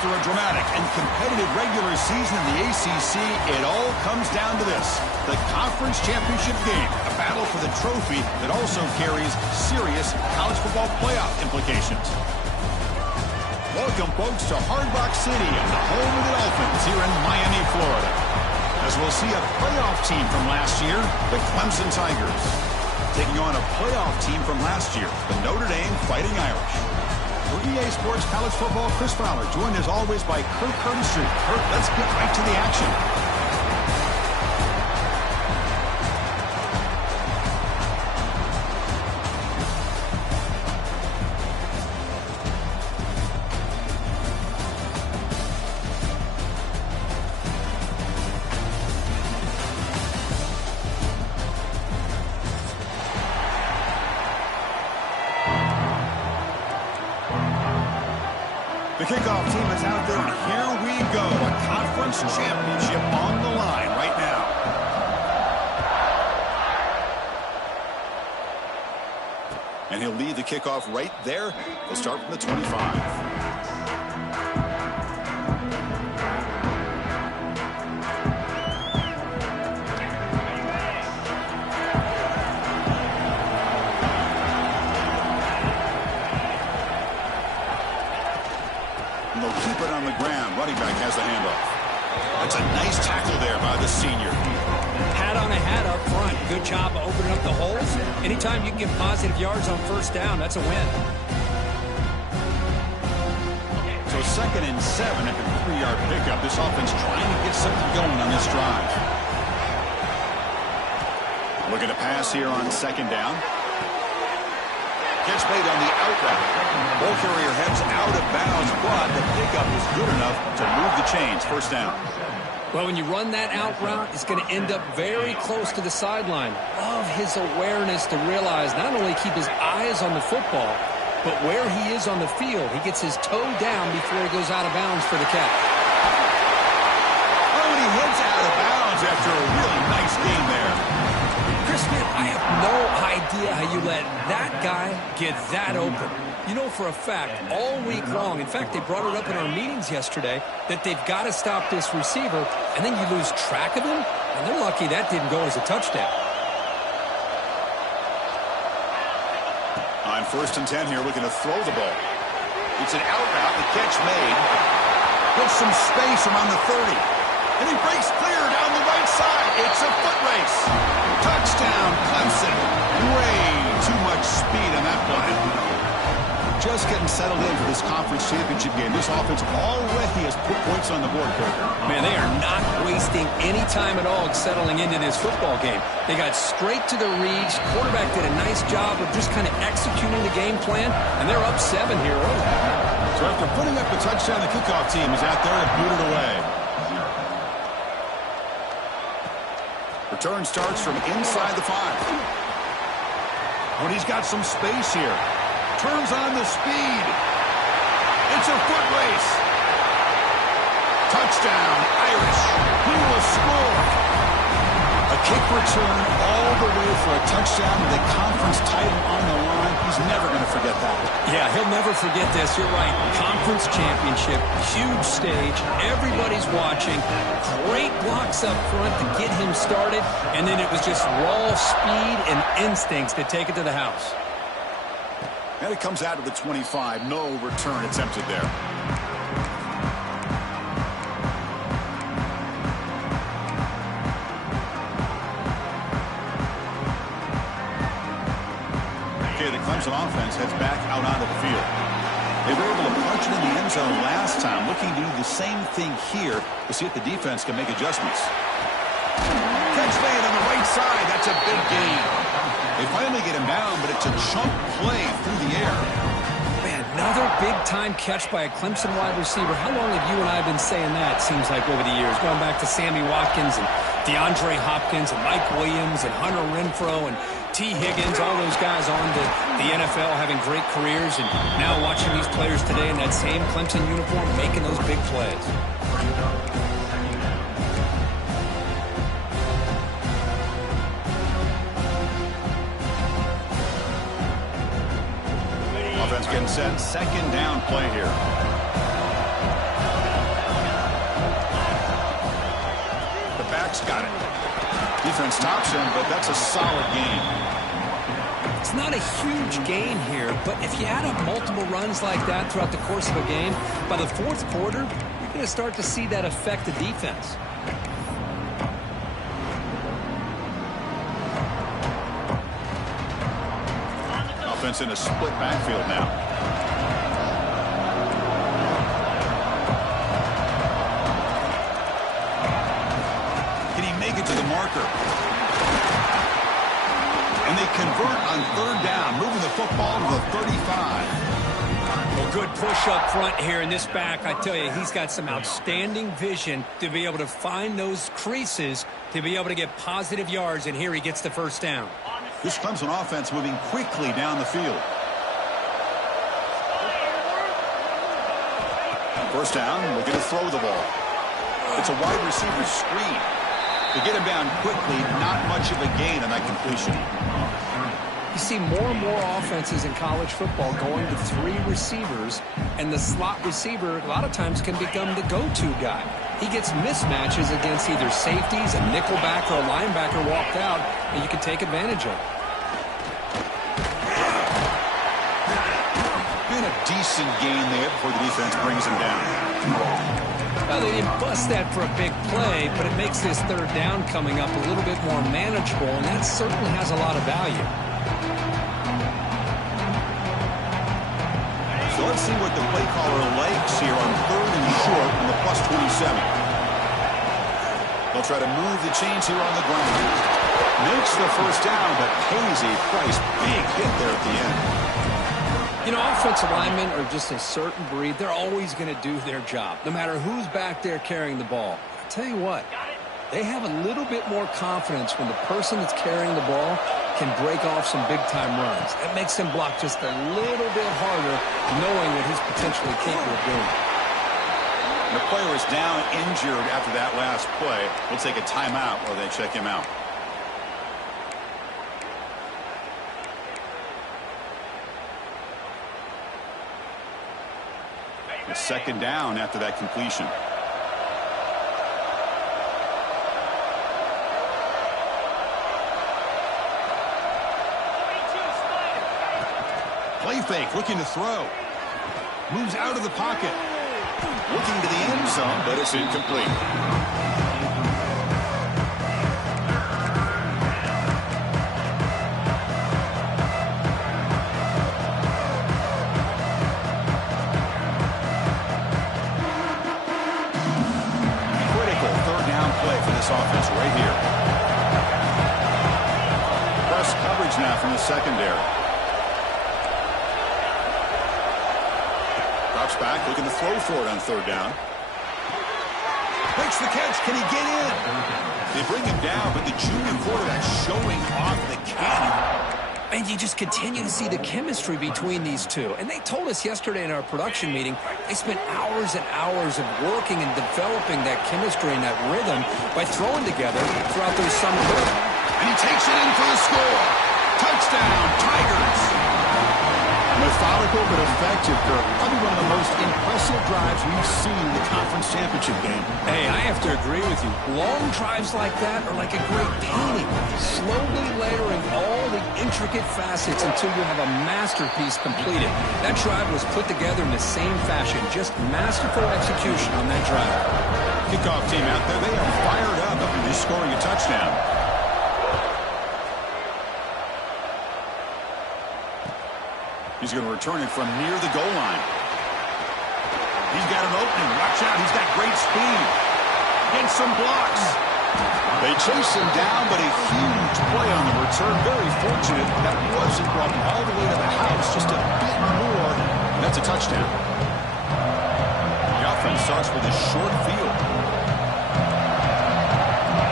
After a dramatic and competitive regular season in the ACC, it all comes down to this: the conference championship game, a battle for the trophy that also carries serious college football playoff implications. Welcome, folks, to Hard Rock City and the home of the Dolphins here in Miami, Florida, as we'll see a playoff team from last year, the Clemson Tigers, taking on a playoff team from last year, the Notre Dame Fighting Irish. For EA Sports College Football, Chris Fowler, joined as always by Kirk Curtis. Kirk, let's get right to the action. The kickoff team is out there, and here we go. A conference championship on the line right now. And he'll lead the kickoff right there. They'll start from the 25. On the ground, running back has the handoff. That's a nice tackle there by the senior. Hat on a hat up front. Good job of opening up the holes. Anytime you can get positive yards on first down, that's a win. So 2nd and 7 after the 3-yard pickup. This offense trying to get something going on this drive. Looking to pass here on 2nd down. Catch made on the out route. Ball carrier heads out of bounds, but the pickup is good enough to move the chains. First down. Well, when you run that out route, it's going to end up very close to the sideline. Love his awareness to realize not only keep his eyes on the football, but where he is on the field. He gets his toe down before he goes out of bounds for the catch. Oh, and he heads out of bounds after a really nice game there. Chris Smith, I have no idea how you let that guy get that open. You know for a fact, all week long, in fact, they brought it up in our meetings yesterday, that they've got to stop this receiver, and then you lose track of him, and they're lucky that didn't go as a touchdown. On 1st and 10 here, looking to throw the ball. It's an out route, the catch made. Puts some space around the 30. And he breaks clear down the right side. It's a foot race. Touchdown, Clemson. Way too much speed on that play. Just getting settled in for this conference championship game. This offense already has put points on the board, Kirk. Man, they are not wasting any time at all settling into this football game. They got straight to the reads. Quarterback did a nice job of just kind of executing the game plan, and they're up 7 here early. So after putting up the touchdown, the kickoff team is out there to boot it away. Return starts from inside the 5. When he's got some space here. Turns on the speed. It's a foot race. Touchdown, Irish. He will score. A kick return all the way for a touchdown with a conference title on the line. He's never going to forget that. Yeah, he'll never forget this. You're right. Conference championship, huge stage. Everybody's watching. Great blocks up front to get him started. And then it was just raw speed and instincts to take it to the house. And it comes out of the 25. No return attempted there. Okay, the Clemson offense heads back out onto the field. They were able to punch it in the end zone last time, looking to do the same thing here to see if the defense can make adjustments. Catch made on the right side. That's a big gain. They finally get him down, but it's a chunk play through the air. Man, another big-time catch by a Clemson wide receiver. How long have you and I been saying that, seems like, over the years? Going back to Sammy Watkins and DeAndre Hopkins and Mike Williams and Hunter Renfrow and T. Higgins, all those guys on to the NFL having great careers, and now watching these players today in that same Clemson uniform making those big plays. Offense getting set. 2nd down play here. quarterback's got it. Defense stops him, but that's a solid gain. It's not a huge gain here, but if you add up multiple runs like that throughout the course of a game, by the fourth quarter, you're going to start to see that affect the defense. Offense in a split backfield now. Can he make it to the marker? And they convert on third down, moving the football to the 35. Well, good push up front here in this back. I tell you, he's got some outstanding vision to be able to find those creases, to be able to get positive yards, and here he gets the first down. This Clemson offense moving quickly down the field. First down, looking to throw the ball. It's a wide receiver screen. To get him down quickly, not much of a gain on that completion. You see more and more offenses in college football going to three receivers, and the slot receiver a lot of times can become the go-to guy. He gets mismatches against either safeties, a nickelback, or a linebacker walked out, and you can take advantage of it. Been a decent gain there before the defense brings him down. Well, they didn't bust that for a big play, but it makes this third down coming up a little bit more manageable, and that certainly has a lot of value. So let's see what the play caller likes here on third and short in the plus 27. They'll try to move the chains here on the ground. Makes the first down, but pays a price. Big hit there at the end. You know, offensive linemen are just a certain breed. They're always going to do their job, no matter who's back there carrying the ball. I'll tell you what, they have a little bit more confidence when the person that's carrying the ball can break off some big-time runs. That makes him block just a little bit harder, knowing what he's potentially capable of doing. The player is down injured after that last play. We'll take a timeout while they check him out. A second down after that completion. Play fake, looking to throw. Moves out of the pocket. Looking to the end zone, but it's incomplete. Offense right here. Press coverage now from the secondary. Drops back, looking to throw for it on third down. Makes the catch. Can he get in? They bring him down, but the junior quarterback showing off the cannon. And you just continue to see the chemistry between these two. And they told us yesterday in our production meeting, they spent hours and hours of working and developing that chemistry and that rhythm by throwing together throughout their summer break. And he takes it in for the score. Touchdown, Tigers. Methodical but effective, Kirk. Probably one of the most impressive drives we've seen in the conference championship game. Hey, I have to agree with you. Long drives like that are like a great painting. Slowly layering all the intricate facets until you have a masterpiece completed. That drive was put together in the same fashion. Just masterful execution on that drive. Kickoff team out there, they are fired up after just scoring a touchdown. He's going to return it from near the goal line. He's got an opening. Watch out. He's got great speed. And some blocks. They chase him down, but a huge play on the return. Very fortunate that wasn't brought all the way to the house. Just a bit more. And that's a touchdown. The offense starts with a short field.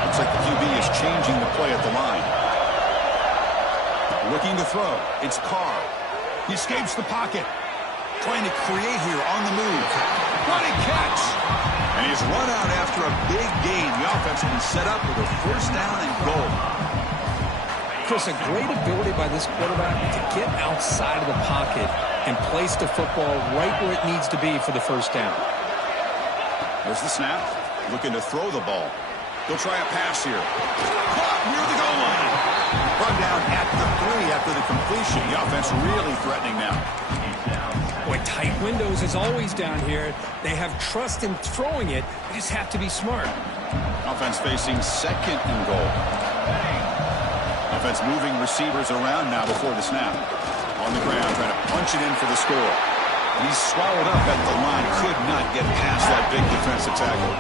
Looks like the QB is changing the play at the line. Looking to throw. It's Carr. He escapes the pocket. Trying to create here on the move. What a catch! And he's run out after a big gain. The offense will be set up with a first down and goal. Chris, a great ability by this quarterback to get outside of the pocket and place the football right where it needs to be for the first down. There's the snap. Looking to throw the ball. They'll try a pass here. Caught near the goal line. Brought down at the 3 after the completion. The offense really threatening now. Boy, tight windows is always down here. They have trust in throwing it. They just have to be smart. Offense facing second and goal. Offense moving receivers around now before the snap. On the ground, trying to punch it in for the score. And he's swallowed up at the line. Could not get past that big defensive tackle.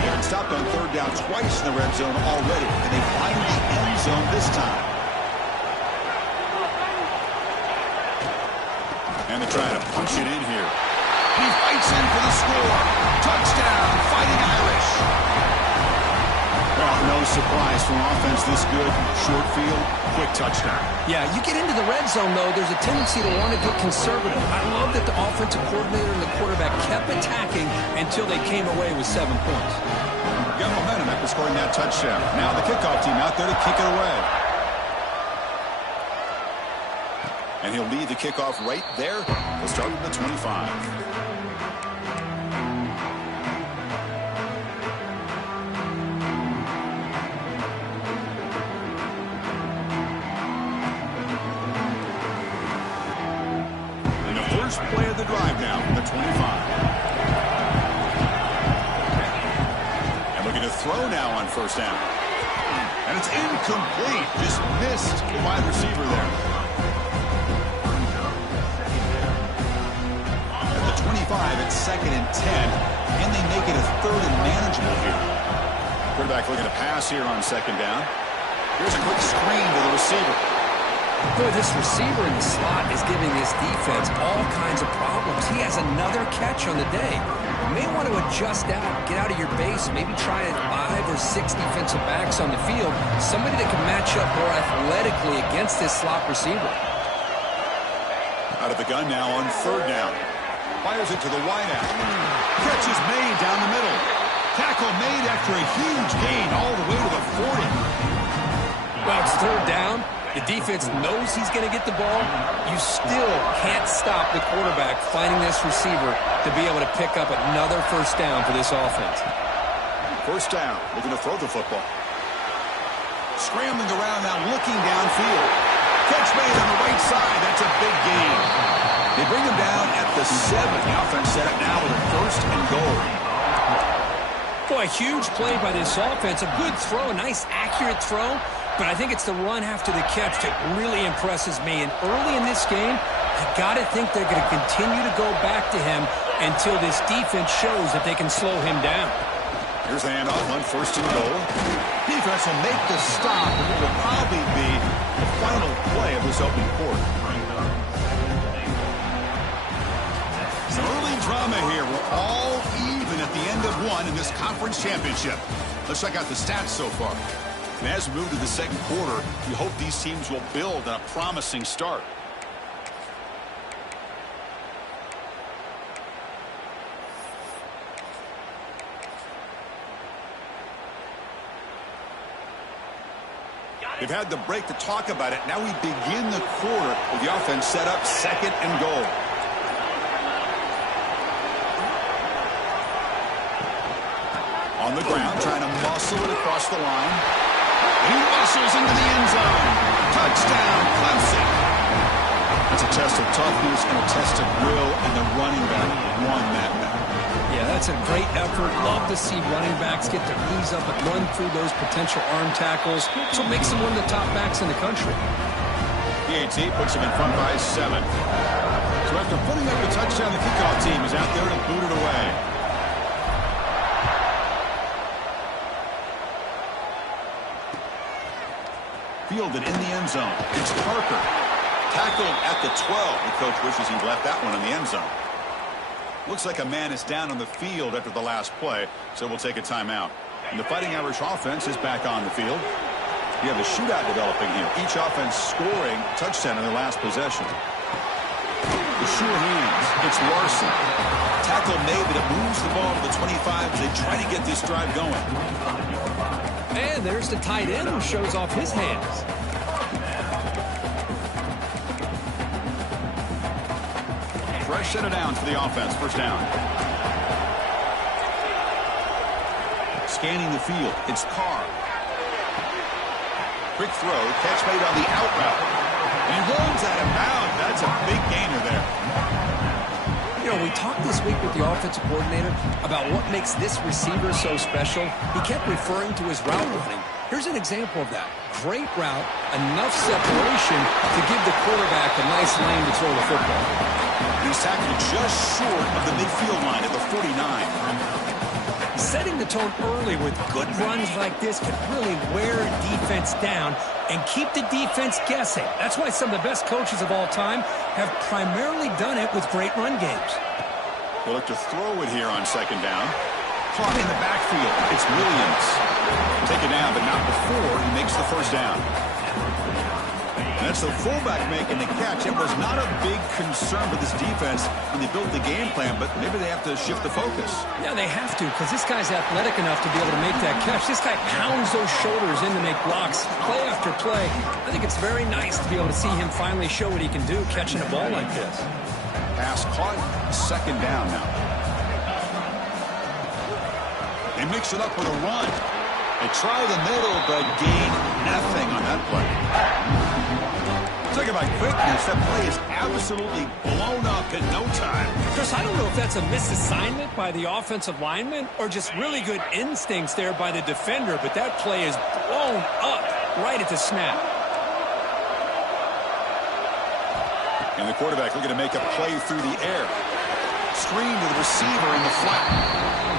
They've been stopped on third down twice in the red zone already, and they find the end zone this time. And they're trying to punch it in here. He fights in for the score. Touchdown, Fighting Irish. Well, no surprise from offense this good. Short field, quick touchdown. Yeah, you get into the red zone, though, there's a tendency to want to get conservative. I love that the offensive coordinator and the quarterback kept attacking until they came away with 7 points. Got momentum after scoring that touchdown. Now the kickoff team out there to kick it away. And he'll lead the kickoff right there. We'll start at the 25. First play of the drive now from the 25. And looking to throw now on first down. And it's incomplete. Just missed the wide receiver there. At the 25, it's 2nd and 10. And they make it a 3rd and manageable here. Quarterback looking to pass here on 2nd down. Here's a quick screen to the receiver. Boy, this receiver in the slot is giving this defense all kinds of problems. He has another catch on the day. You may want to adjust out, get out of your base, maybe try 5 or 6 defensive backs on the field, somebody that can match up more athletically against this slot receiver. Out of the gun now on 3rd down. Fires it to the wideout. Catch is made down the middle. Tackle made after a huge gain all the way to the 40. Well, it's 3rd down. The defense knows he's going to get the ball. You still can't stop the quarterback finding this receiver to be able to pick up another first down for this offense. First down, looking to throw the football. Scrambling around now, looking downfield. Catch made on the right side. That's a big gain. They bring him down at the 7. The offense set up now with a 1st and goal. Boy, a huge play by this offense. A good throw, a nice accurate throw. But I think it's the run after the catch that really impresses me. And early in this game, I got to think they're going to continue to go back to him until this defense shows that they can slow him down. Here's the handoff on 1st and goal. Defense will make the stop, and it will probably be the final play of this opening quarter. Some early drama here. We're all even at the end of one in this conference championship. Let's check out the stats so far. And as we move to the 2nd quarter, we hope these teams will build on a promising start. They've had the break to talk about it. Now we begin the quarter with the offense set up 2nd and goal. On the ground, trying to muscle it across the line. He muscles into the end zone. Touchdown, Clemson. That's a test of toughness and a test of will, and the running back won that battle. Yeah, that's a great effort. Love to see running backs get their knees up and run through those potential arm tackles. So it makes them one of the top backs in the country. PAT puts him in front by 7. So after putting up the touchdown, the kickoff team is out there to boot it away. Fielded in the end zone. It's Parker. Tackled at the 12. The coach wishes he'd left that one in the end zone. Looks like a man is down on the field after the last play, so we'll take a timeout. And the Fighting Irish offense is back on the field. You have a shootout developing here. Each offense scoring a touchdown in their last possession. The sure hands. It's Larson. Tackle made, but it moves the ball to the 25 as they try to get this drive going. And there's the tight end who shows off his hands. Fresh set of downs for the offense. First down. scanning the field. It's Carr. Quick throw, catch made on the out route. And he runs out of bounds. That's a big gainer there. You know, we talked this week with the offensive coordinator about what makes this receiver so special. He kept referring to his route running. Here's an example of that. Great route, enough separation to give the quarterback a nice lane to throw the football. He's tackled just short of the midfield line at the 49. Setting the tone early with good runs like this can really wear a defense down and keep the defense guessing. That's why some of the best coaches of all time have primarily done it with great run games. We'll look to throw it here on second down. Caught in the backfield. It's Williams. Taken down, but not before he makes the first down. And that's the fullback making the catch. It was not a big concern for this defense when they built the game plan, but maybe they have to shift the focus. Yeah, they have to, because this guy's athletic enough to be able to make that catch. This guy pounds those shoulders in to make blocks, play after play. I think it's very nice to be able to see him finally show what he can do catching a ball like this. Pass caught, second down now. They mix it up with a run. They try the middle, but gain nothing on that play. Talking about quickness, that play is absolutely blown up in no time. Chris, I don't know if that's a misassignment by the offensive lineman or just really good instincts there by the defender, but that play is blown up right at the snap. And the quarterback looking to make a play through the air. Screen to the receiver in the flat.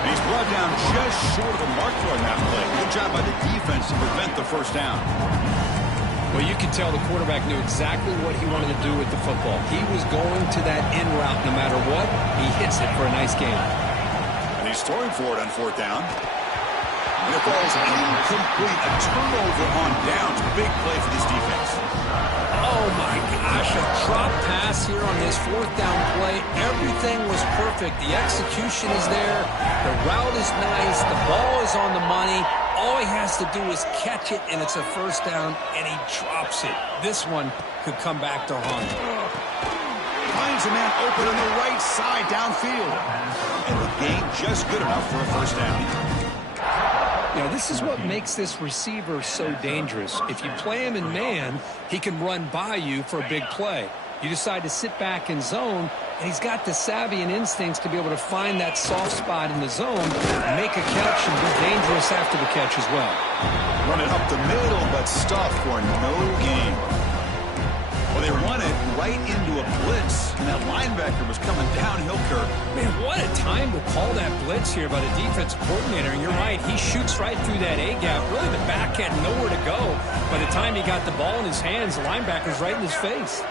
And he's brought down just short of the mark on that play. Good job by the defense to prevent the first down. Well, you can tell the quarterback knew exactly what he wanted to do with the football. He was going to that in route no matter what. He hits it for a nice gain. And he's throwing for it on fourth down. And it falls incomplete. A turnover on downs. Big play for this defense. Oh, my gosh. A drop pass here on this fourth down play. Everything was perfect. The execution is there. The route is nice. The ball is on the money. All he has to do is catch it, and it's a first down, and he drops it. This one could come back to haunt him. Finds a man open on the right side downfield. And the gain just good enough for a first down. You know, this is what makes this receiver so dangerous. If you play him in man, he can run by you for a big play. You decide to sit back in zone, and he's got the savvy and instincts to be able to find that soft spot in the zone, make a catch, and be dangerous after the catch as well. Run it up the middle, but stuffed for no gain. Well, they run it right into a blitz, and that linebacker was coming downhill curve. Man, what a time to call that blitz here by the defensive coordinator. And you're right, he shoots right through that A-gap. Really, the back had nowhere to go. By the time he got the ball in his hands, the linebacker's right in his face.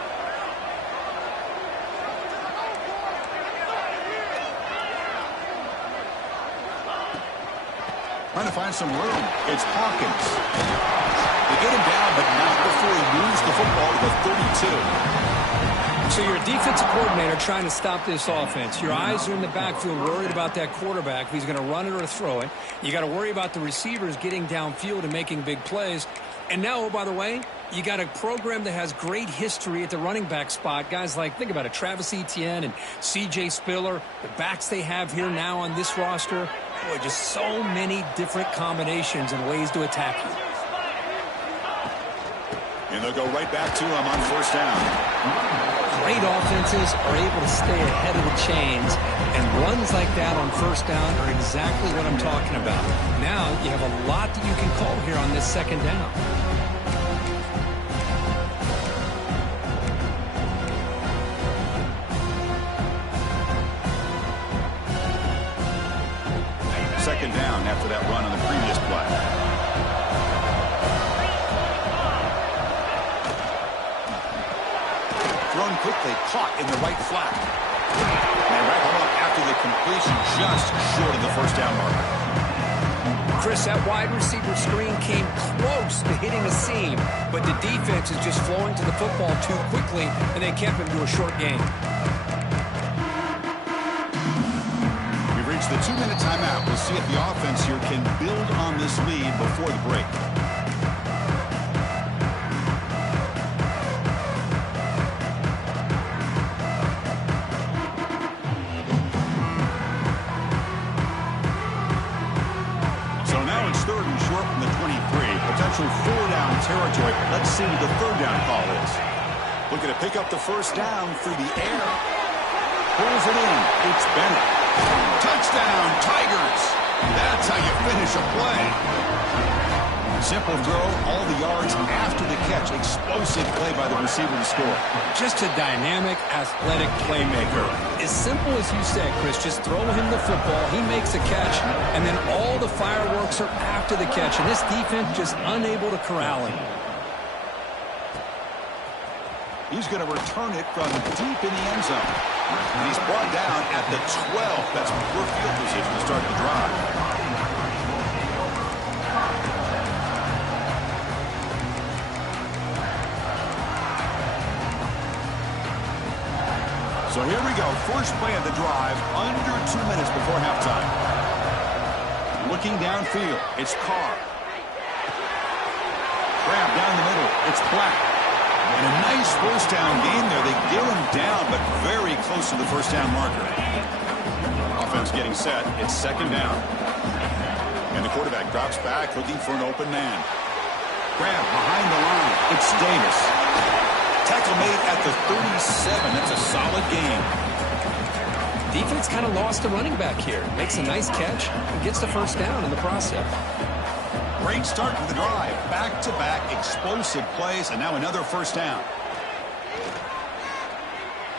Trying to find some room. It's Hawkins. They get him down, but not before he moves the football to the 32. So you're a defensive coordinator trying to stop this offense. Your eyes are in the backfield worried about that quarterback, if he's going to run it or throw it. You got to worry about the receivers getting downfield and making big plays. And now, oh, by the way, you got a program that has great history at the running back spot. Guys like, think about it, Travis Etienne and C.J. Spiller, the backs they have here now on this roster. Boy, just so many different combinations and ways to attack you. And they'll go right back to him on first down. Great offenses are able to stay ahead of the chains, and runs like that on first down are exactly what I'm talking about. Now you have a lot that you can call here on this second down. Second down after that run on the previous play. Thrown quickly, caught in the right flat. And they wrap him up after the completion, just short of the first down marker. Chris, that wide receiver screen came close to hitting a seam, but the defense is just flowing to the football too quickly, and they kept him to a short game. We've reached the 2-minute timeout. We'll see if the offense here can build on this lead before the break. territory. Let's see what the third down call is. Looking to pick up the first down through the air. Pulls it in. It's Bennett. Touchdown, Tigers. That's how you finish a play. Simple throw, all the yards after the catch. Explosive play by the receiver to score. Just a dynamic, athletic playmaker. As simple as you said, Chris, just throw him the football, he makes a catch, and then all the fireworks are after the catch, and this defense just unable to corral him. He's going to return it from deep in the end zone. And he's brought down at the 12. That's poor field position to start the drive. So here we go, first play of the drive, under 2 minutes before halftime. Looking downfield, it's Carr. Grab down the middle, it's Black. And a nice first down gain there. They get him down, but very close to the first down marker. Offense getting set, it's second down. And the quarterback drops back, looking for an open man. Grab behind the line, it's Davis. Tackle made at the 37. That's a solid game. Defense kind of lost the running back here. Makes a nice catch and gets the first down in the process. Great start to the drive. Back-to-back explosive plays, and now another first down.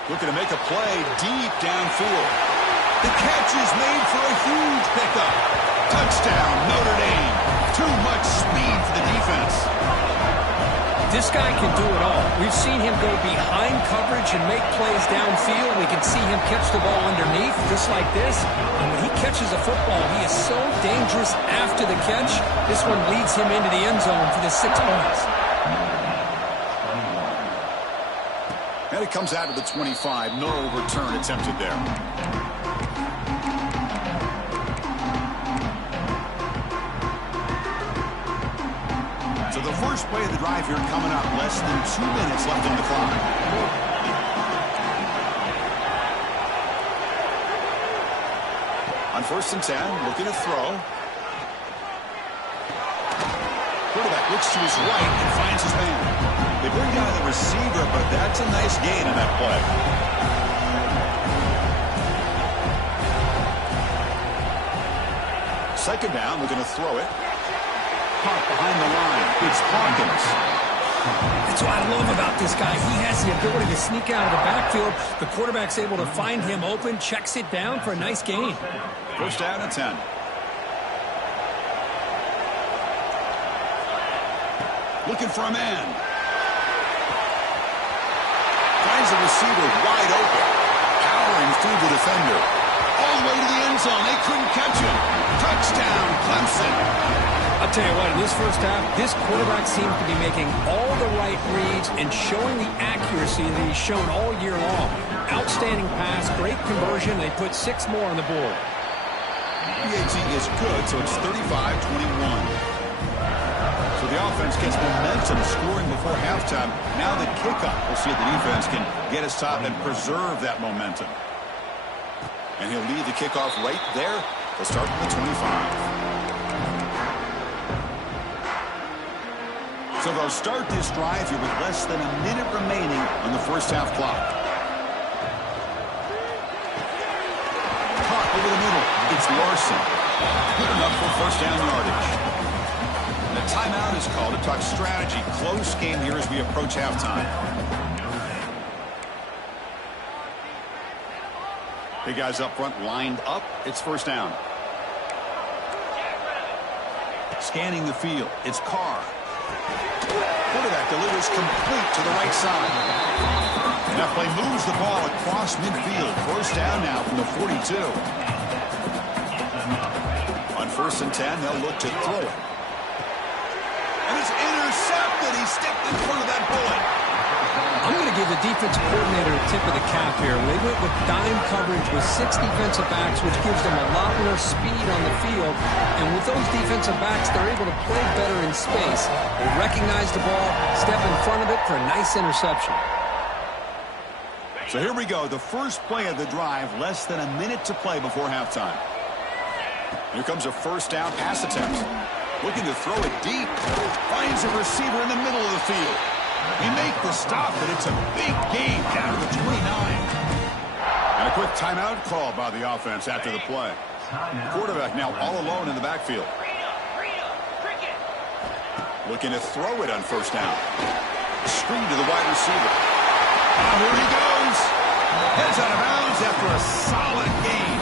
Looking to make a play deep downfield. The catch is made for a huge pickup. Touchdown, Notre Dame. Too much speed for the defense. This guy can do it all. We've seen him go behind coverage and make plays downfield. We can see him catch the ball underneath, just like this. And when he catches a football, he is so dangerous after the catch. This one leads him into the end zone for the 6 points. And it comes out of the 25. No return attempted there. So the first play of the drive here coming up. Less than 2 minutes left on the clock. On 1st and 10, looking to throw. Quarterback looks to his right and finds his man. They bring down the receiver, but that's a nice gain on that play. Second down, looking to throw it. Caught behind the line. It's Hawkins. That's what I love about this guy. He has the ability to sneak out of the backfield. The quarterback's able to find him open, checks it down for a nice gain. First down and 10. Looking for a man. Finds the receiver wide open. Powering through the defender. All the way to the end zone. They couldn't catch him. Touchdown, Clemson. I'll tell you what, in this first half, this quarterback seems to be making all the right reads and showing the accuracy that he's shown all year long. Outstanding pass, great conversion. They put 6 more on the board. PAT is good, so it's 35-21. So the offense gets momentum scoring before halftime. Now the kickoff. We'll see if the defense can get his top and preserve that momentum. And he'll lead the kickoff right there. They'll start from the 25. So they'll start this drive here with less than a minute remaining on the first half clock. Caught over the middle. It's Larson. Good enough for first down yardage. And a timeout is called to talk strategy. Close game here as we approach halftime. Big guys up front lined up. It's first down. Scanning the field. It's Carr. Quarterback delivers complete to the right side. And that play moves the ball across midfield. First down now from the 42. On 1st and 10, they'll look to throw it. And it's intercepted. He stepped in front of that bullet. I'm going to give the defense coordinator a tip of the cap here. They went with dime coverage with 6 defensive backs, which gives them a lot more speed on the field. And with those defensive backs, they're able to play better in space. They recognize the ball, step in front of it for a nice interception. So here we go. The first play of the drive, less than a minute to play before halftime. Here comes a first down pass attempt. Looking to throw it deep. Finds a receiver in the middle of the field. They make the stop, but it's a big gain down to the 29. And a quick timeout call by the offense after the play. The quarterback now all alone in the backfield. Looking to throw it on first down. Screen to the wide receiver. Now here he goes. Heads out of bounds after a solid gain.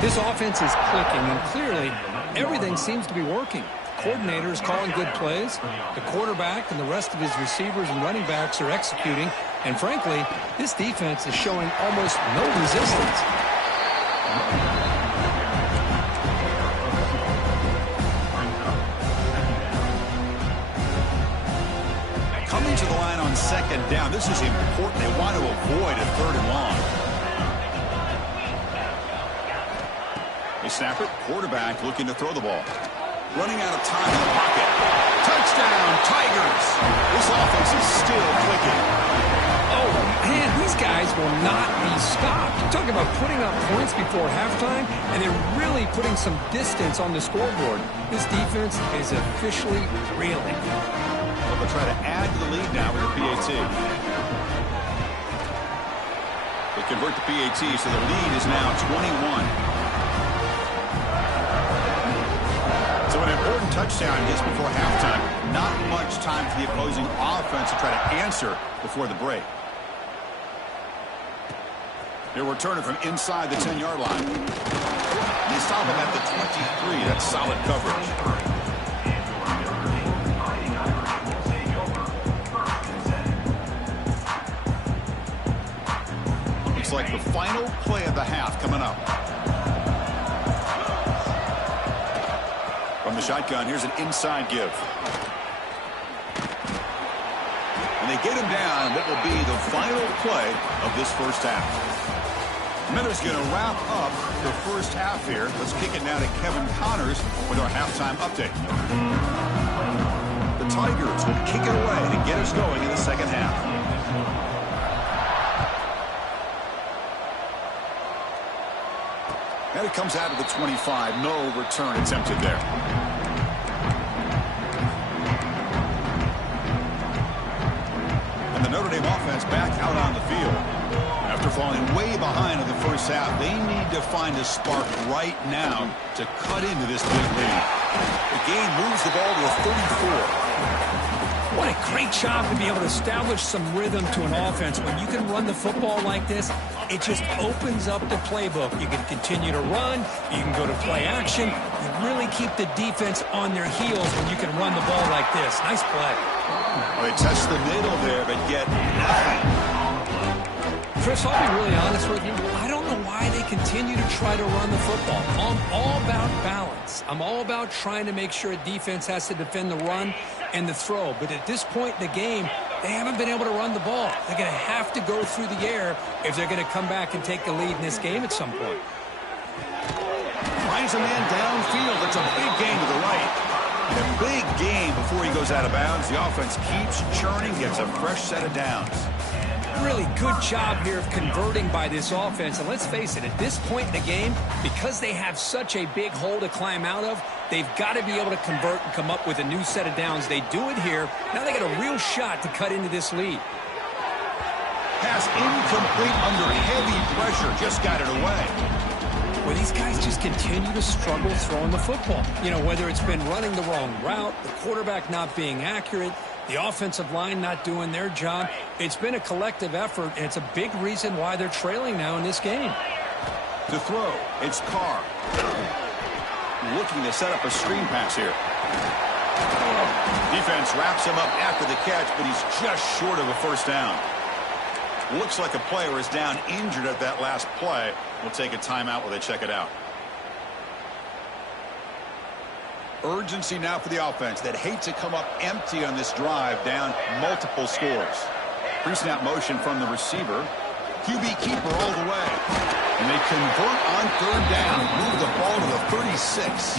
This offense is clicking, and clearly everything seems to be working. Coordinators calling good plays. The quarterback and the rest of his receivers and running backs are executing. And frankly, this defense is showing almost no resistance. Coming to the line on second down. This is important. They want to avoid a third and long. They snap it. Quarterback looking to throw the ball. Running out of time in the pocket. Touchdown, Tigers. This offense is still clicking. Oh, man, these guys will not be stopped. You talk about putting up points before halftime, and they're really putting some distance on the scoreboard. This defense is officially reeling. Well, they'll try to add to the lead now with the PAT. They convert the PAT, so the lead is now 21. So an important touchdown just before halftime. Not much time for the opposing offense to try to answer before the break. They're returning from inside the 10-yard line. They stop him at the 23. That's solid coverage. Looks like the final play of the half coming up. From the shotgun, here's an inside give. And they get him down. What will be the final play of this first half. Miller's going to wrap up the first half here. Let's kick it now to Kevin Connors with our halftime update. The Tigers will kick it away to get us going in the second half. And it comes out of the 25. No return attempted there. And the Notre Dame offense back out on the field. After falling way behind in the first half, they need to find a spark right now to cut into this big lead. The game moves the ball to a 34. What a great job to be able to establish some rhythm to an offense. When you can run the football like this, it just opens up the playbook. You can continue to run. You can go to play action. You really keep the defense on their heels when you can run the ball like this. Nice play. Well, they touched the middle there, but get nothing. Chris, I'll be really honest with you. I don't know why they continue to try to run the football. I'm all about balance. I'm all about trying to make sure a defense has to defend the run and the throw. But at this point in the game, they haven't been able to run the ball. They're going to have to go through the air if they're going to come back and take the lead in this game at some point. Finds a man downfield. It's a big gain to the right. And a big gain before he goes out of bounds. The offense keeps churning, gets a fresh set of downs. Really good job here of converting by this offense. And let's face it, at this point in the game, because they have such a big hole to climb out of, they've got to be able to convert and come up with a new set of downs. They do it here. Now they got a real shot to cut into this lead. Pass incomplete under heavy pressure. Just got it away. Well, these guys just continue to struggle throwing the football. You know, whether it's been running the wrong route, the quarterback not being accurate, the offensive line not doing their job. It's been a collective effort, and it's a big reason why they're trailing now in this game. To throw, it's Carr. Looking to set up a screen pass here. Defense wraps him up after the catch, but he's just short of a first down. Looks like a player is down injured at that last play. We'll take a timeout while they check it out. Urgency now for the offense that hates to come up empty on this drive, down multiple scores. Pre-snap motion from the receiver. QB keeper all the way. And they convert on third down. Move the ball to the 36.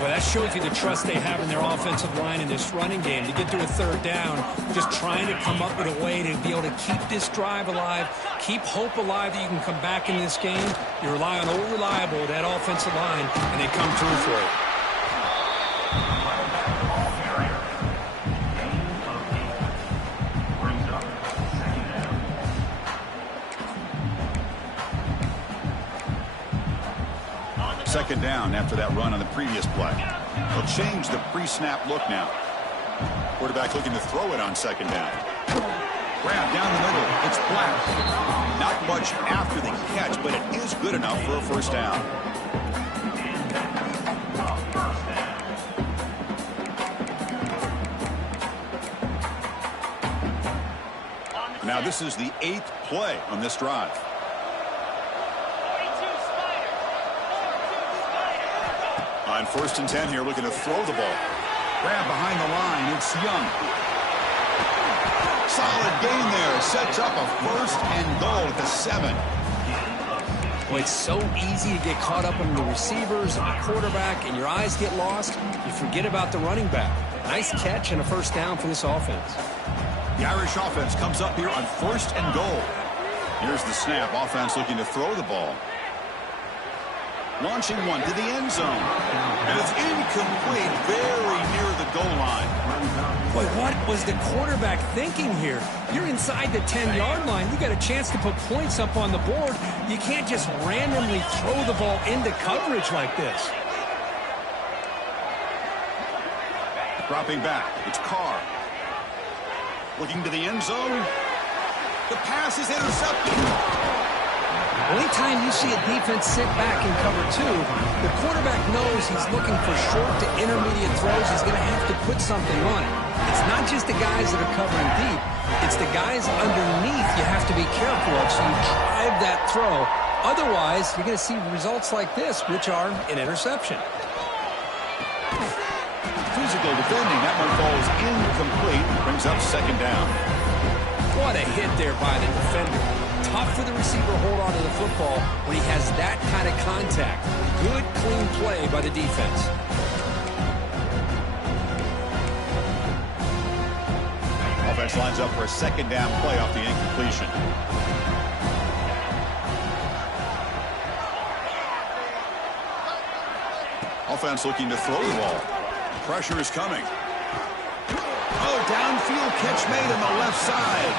Well, that shows you the trust they have in their offensive line in this running game. To get to a third down, just trying to come up with a way to be able to keep this drive alive, keep hope alive that you can come back in this game. You rely on old reliable, that offensive line, and they come through for it. Second down after that run on the previous play. They'll change the pre-snap look now. Quarterback looking to throw it on second down. Grab down the middle. It's Black. Not much after the catch, but it is good enough for a first down. Now this is the 8th play on this drive. On 1st and 10 here, looking to throw the ball. Grab behind the line. It's Young. Solid gain there. Sets up a 1st and goal at the 7. Well, it's so easy to get caught up in the receivers and the quarterback, and your eyes get lost. You forget about the running back. Nice catch and a first down for this offense. The Irish offense comes up here on 1st and goal. Here's the snap. Offense looking to throw the ball. Launching one to the end zone. And it's incomplete, very near the goal line. Boy, what was the quarterback thinking here? You're inside the 10-yard line. You got a chance to put points up on the board. You can't just randomly throw the ball into coverage like this. Dropping back, it's Carr. Looking to the end zone. The pass is intercepted. Anytime you see a defense sit back and cover 2, the quarterback knows he's looking for short to intermediate throws. He's going to have to put something on it. It's not just the guys that are covering deep. It's the guys underneath you have to be careful of, so you drive that throw. Otherwise, you're going to see results like this, which are an interception. Physical defending. That one falls incomplete. Brings up second down. What a hit there by the defender. Tough for the receiver to hold on to the football when he has that kind of contact. Good, clean play by the defense. Offense lines up for a second down play off the incompletion. Offense looking to throw the ball. Pressure is coming. Oh, downfield catch made on the left side.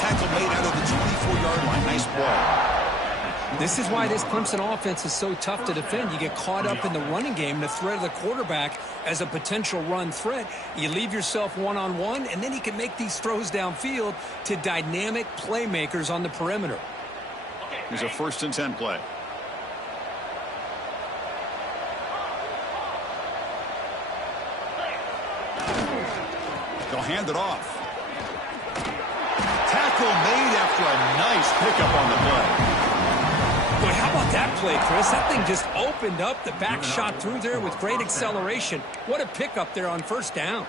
Tackle made out of the 24-yard line. Nice ball. This is why this Clemson offense is so tough to defend. You get caught up in the running game, the threat of the quarterback as a potential run threat. You leave yourself one-on-one, and then he can make these throws downfield to dynamic playmakers on the perimeter. Here's a 1st and 10 play. They'll hand it off. Tackle made after a nice pickup on the play. Boy, how about that play, Chris? That thing just opened up. The back shot through there with great acceleration. What a pickup there on first down.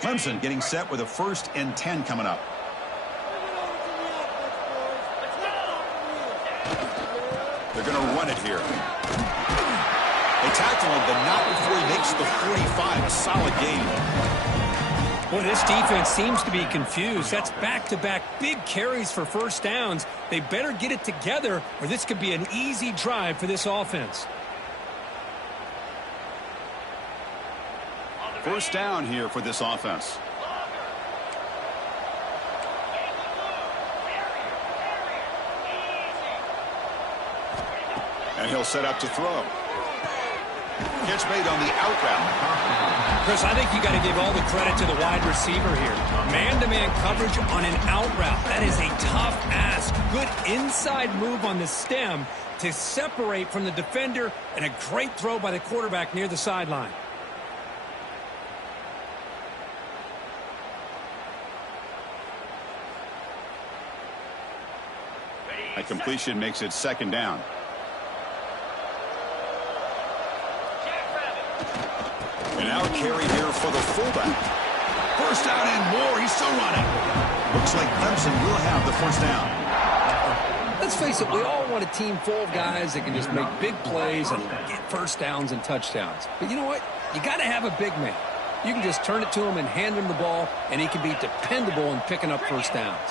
Clemson getting set with a 1st and 10 coming up. They're going to run it here. They tackle him, but not before he makes the 45. A solid gain. Well, this defense seems to be confused. That's back-to-back big carries for first downs. They better get it together, or this could be an easy drive for this offense. First down here for this offense. And he'll set up to throw. Catch made on the out route. Chris, I think you got to give all the credit to the wide receiver here. Man-to-man coverage on an out route. That is a tough ask. Good inside move on the stem to separate from the defender, and a great throw by the quarterback near the sideline. A completion makes it second down. An out carry here for the fullback. First down and more. He's still running. Looks like Clemson will have the first down. Let's face it, we all want a team full of guys that can just make big plays and get first downs and touchdowns. But you know what? You got to have a big man. You can just turn it to him and hand him the ball, and he can be dependable in picking up first downs.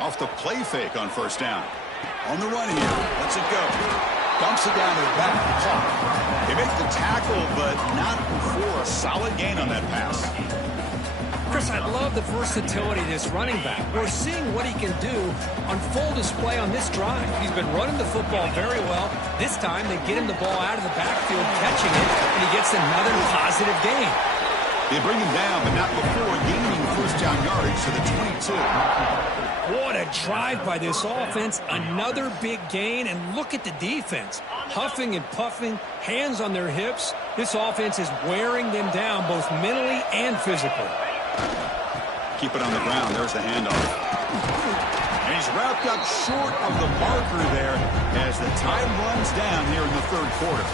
Off the play fake on first down. On the run here. Lets it go. Dumps it down to the back. Caught. They make the tackle, but not before a solid gain on that pass. Chris, I love the versatility of this running back. We're seeing what he can do on full display on this drive. He's been running the football very well. This time, they get him the ball out of the backfield, catching it, and he gets another positive gain. They bring him down, but not before gaining first down yardage to the 22. What a drive by this offense. Another big gain, and look at the defense. Huffing and puffing, hands on their hips. This offense is wearing them down both mentally and physically. Keep it on the ground. There's the handoff. And he's wrapped up short of the marker there as the time runs down here in the third quarter.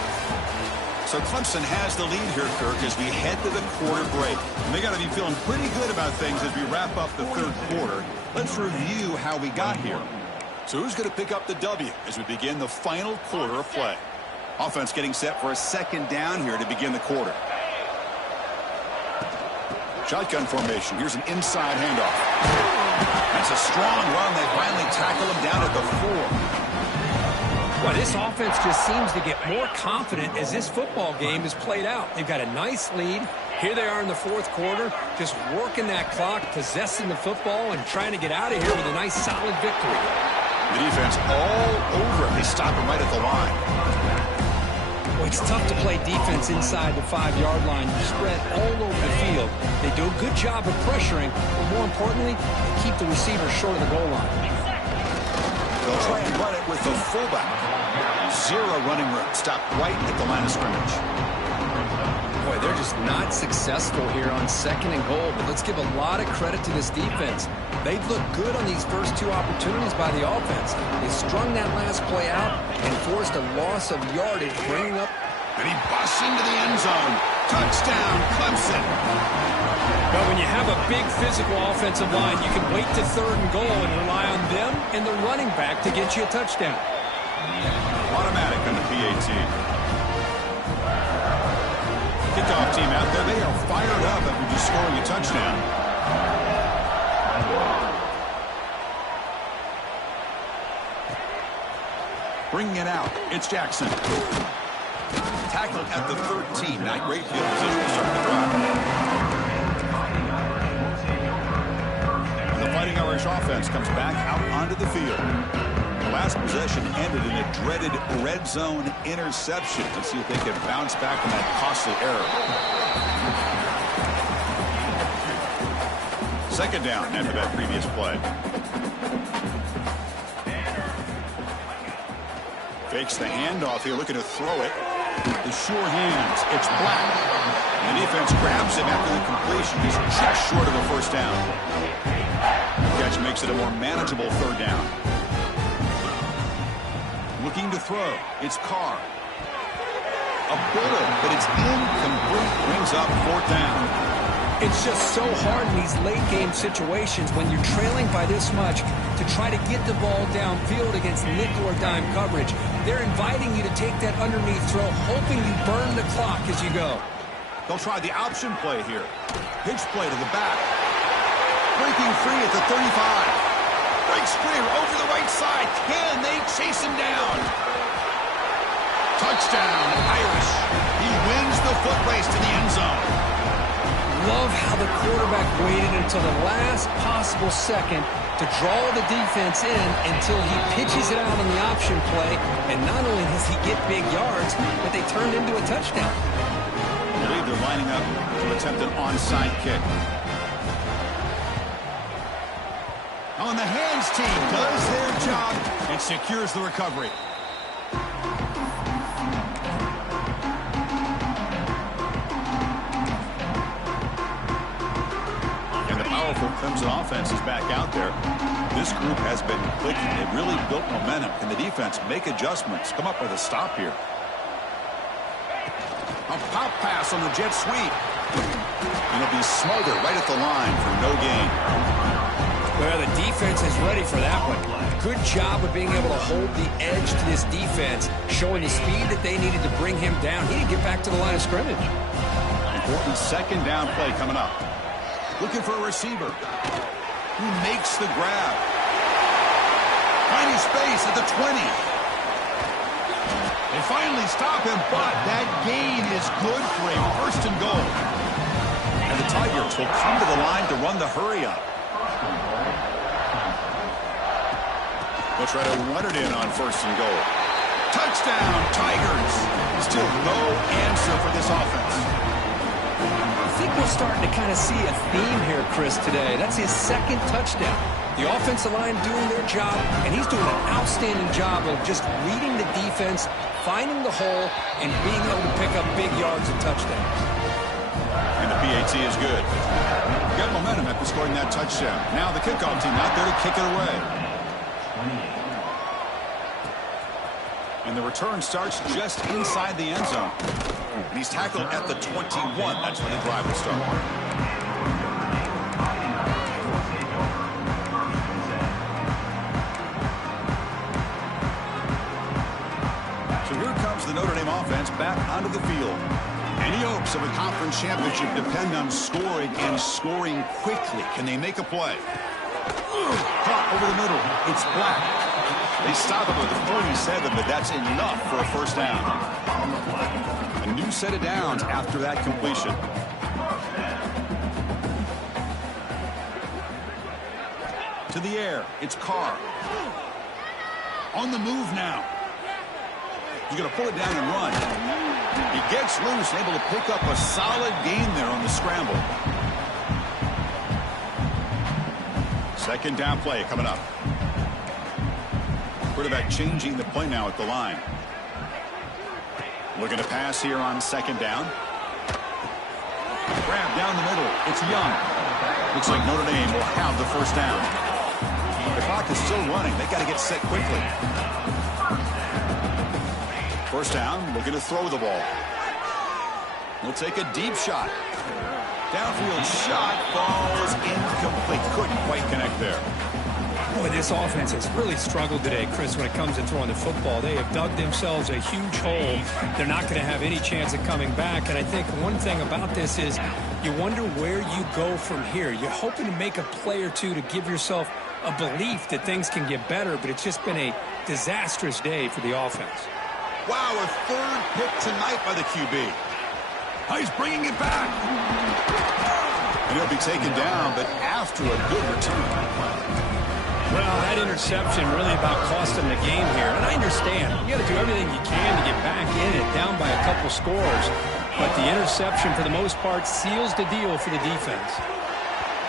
So Clemson has the lead here, Kirk, as we head to the quarter break. And they got to be feeling pretty good about things as we wrap up the third quarter. Let's review how we got here. So who's going to pick up the W as we begin the final quarter of play? Offense getting set for a second down here to begin the quarter. Shotgun formation. Here's an inside handoff. That's a strong run. They finally tackle him down at the 4. Well, this offense just seems to get more confident as this football game is played out. They've got a nice lead. Here they are in the fourth quarter, just working that clock, possessing the football, and trying to get out of here with a nice, solid victory. The defense all over him. They stop him right at the line. Well, it's tough to play defense inside the 5-yard line. You spread all over the field. They do a good job of pressuring, but more importantly, they keep the receiver short of the goal line. They'll try and run it with the fullback. Zero running room. Stopped right at the line of scrimmage. Boy, they're just not successful here on second and goal, but let's give a lot of credit to this defense. They've looked good on these first two opportunities by the offense. They strung that last play out and forced a loss of yardage, bringing up. And he busts into the end zone. Touchdown, Clemson. But when you have a big physical offensive line, you can wait to third and goal and rely on them and the running back to get you a touchdown. Automatic on the PAT. Kickoff team out there. They are fired up after just scoring a touchdown. Bringing it out. It's Jackson. Tackled at the 13. Not great field position to start the drive. And the Fighting Irish offense comes back out onto the field. The last possession ended in a dreaded red zone interception. To see if they can bounce back from that costly error. Second down after that previous play. Fakes the handoff here, looking to throw it. The sure hands. It's Black. And the defense grabs him after the completion. He's just short of a first down. The catch makes it a more manageable third down. Looking to throw. It's Carr. A bullet, but it's incomplete. Brings up fourth down. It's just so hard in these late-game situations when you're trailing by this much to try to get the ball downfield against nickel or dime coverage. They're inviting you to take that underneath throw, hoping you burn the clock as you go. They'll try the option play here. Pitch play to the back. Breaking free at the 35. Breaks clear over the right side. Can they chase him down? Touchdown, Irish. He wins the foot race to the end zone. Love how the quarterback waited until the last possible second to draw the defense in until he pitches it out on the option play. And not only does he get big yards, but they turned into a touchdown. I believe they're lining up to attempt an onside kick. On the hands team does their job and secures the recovery. Clemson offense is back out there. This group has been clicking. They've really built momentum. Can the defense make adjustments? Come up with a stop here. A pop pass on the jet sweep. And it'll be smothered right at the line for no gain. Well, the defense is ready for that one. Good job of being able to hold the edge to this defense, showing the speed that they needed to bring him down. He didn't get back to the line of scrimmage. Important second down play coming up. Looking for a receiver who makes the grab. Finding space at the 20. They finally stop him, but that gain is good for a first and goal. And the Tigers will come to the line to run the hurry up. They'll try to run it in on first and goal. Touchdown, Tigers. Still no answer for this offense. I think we're starting to kind of see a theme here, Chris, today. That's his second touchdown. The offensive line doing their job, and he's doing an outstanding job of just reading the defense, finding the hole, and being able to pick up big yards and touchdowns. And the PAT is good. Got momentum after scoring that touchdown. Now the kickoff team out there to kick it away. And the return starts just inside the end zone. And he's tackled at the 21. That's when the drive will start. So here comes the Notre Dame offense back onto the field. Any hopes of a conference championship depend on scoring and scoring quickly. Can they make a play? Caught over the middle. It's Black. They stop him with the 47, but that's enough for a first down. A new set of downs after that completion. To the air, it's Carr. On the move now. He's going to pull it down and run. He gets loose, able to pick up a solid gain there on the scramble. Second down play coming up. Quarterback changing the play now at the line. Looking to pass here on second down. Grab down the middle. It's Young. Looks like Notre Dame will have the first down. The clock is still running. They got to get set quickly. First down, looking to throw the ball. He'll take a deep shot. Downfield shot falls incomplete. Couldn't quite connect there. Boy, this offense has really struggled today, Chris, when it comes to throwing the football. They have dug themselves a huge hole. They're not going to have any chance of coming back. And I think one thing about this is you wonder where you go from here. You're hoping to make a play or two to give yourself a belief that things can get better, but it's just been a disastrous day for the offense. Wow, a third pick tonight by the QB. He's bringing it back. And he'll be taken down, but after a good return. Well, that interception really about cost them the game here. And I understand. You got to do everything you can to get back in it, down by a couple scores. But the interception, for the most part, seals the deal for the defense.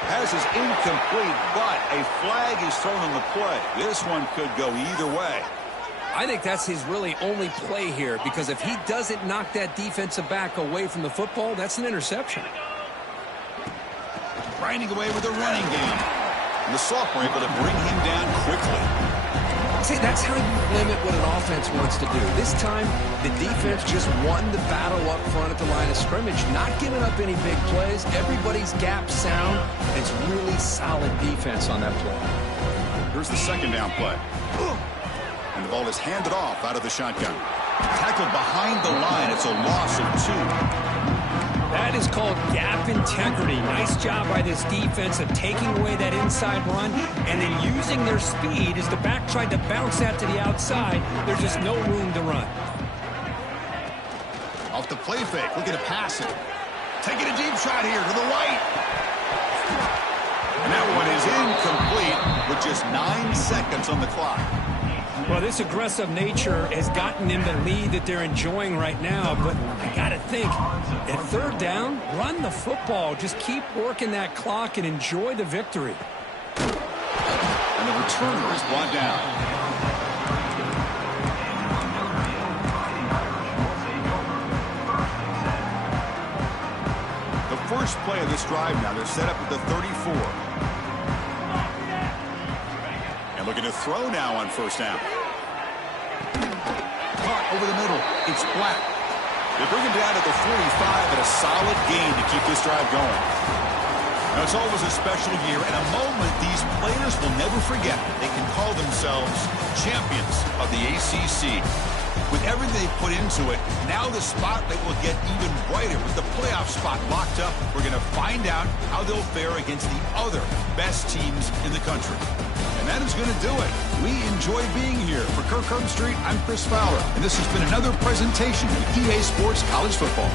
Pass is incomplete, but a flag is thrown on the play. This one could go either way. I think that's his really only play here, because if he doesn't knock that defensive back away from the football, that's an interception. Grinding away with a running game. And the sophomore able to bring him down quickly. See, that's how you limit what an offense wants to do. This time, the defense just won the battle up front at the line of scrimmage, not giving up any big plays. Everybody's gap sound. It's really solid defense on that play. Here's the second down play. And the ball is handed off out of the shotgun. Tackled behind the line. It's a loss of 2. That is called gap integrity. Nice job by this defense of taking away that inside run and then using their speed as the back tried to bounce that to the outside. There's just no room to run. Off the play fake, looking to pass it. Taking a deep shot here to the right. And that one is incomplete with just 9 seconds on the clock. Well, this aggressive nature has gotten them the lead that they're enjoying right now. But I got to think, at third down, run the football. Just keep working that clock and enjoy the victory. And the returner is brought down. The first play of this drive now, they're set up at the 34. And looking to throw now on first down. Caught over the middle. It's Black. They bring him down to the 45 and a solid gain to keep this drive going. Now, it's always a special year and a moment these players will never forget. They can call themselves champions of the ACC. With everything they put into it, now the spotlight will get even brighter. With the playoff spot locked up, we're going to find out how they'll fare against the other best teams in the country. And that is going to do it. We enjoy being here. For Kirk Herbstreit, I'm Chris Fowler, and this has been another presentation of EA Sports College Football.